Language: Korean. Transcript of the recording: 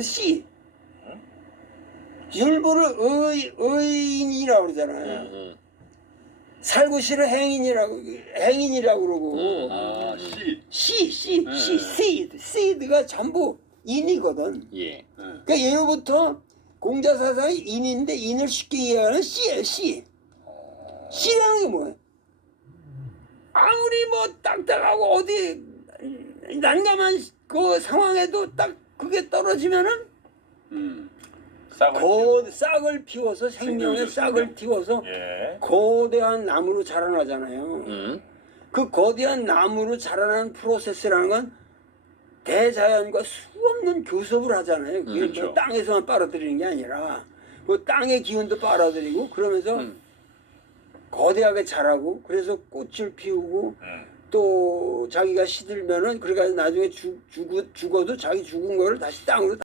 그 씨. 율보를 의, 의인이라고 그러잖아요. 음, 살고 싫어 행인이라고 행인이라고 그러고 음. 아, 씨. 씨, 씨, 네. 씨, seed, seed가 전부 인이거든. 예. 그러니까 예로부터 공자 사상이 인인데 인을 쉽게 이해하는 씨예요, 씨. 씨라는 게 뭐야? 아무리 뭐 딱딱하고 어디 난감한 그 상황에도 딱 그게 떨어지면은 음. 싹을 고 싹을 피워서 생명의 싹을. 튀워서 예. 거대한 나무로 자라나잖아요. 음. 그 거대한 나무로 자라나는 프로세스라는 건 대자연과 수없는 교섭을 하잖아요. 그게 그렇죠. 뭐 땅에서만 빨아들이는 게 아니라 그 땅의 기운도 빨아들이고 그러면서 음. 거대하게 자라고 그래서 꽃을 피우고 음. 또 자기가 시들면은 그러니까 나중에 죽, 죽, 죽어도 자기 죽은 거를 다시 땅으로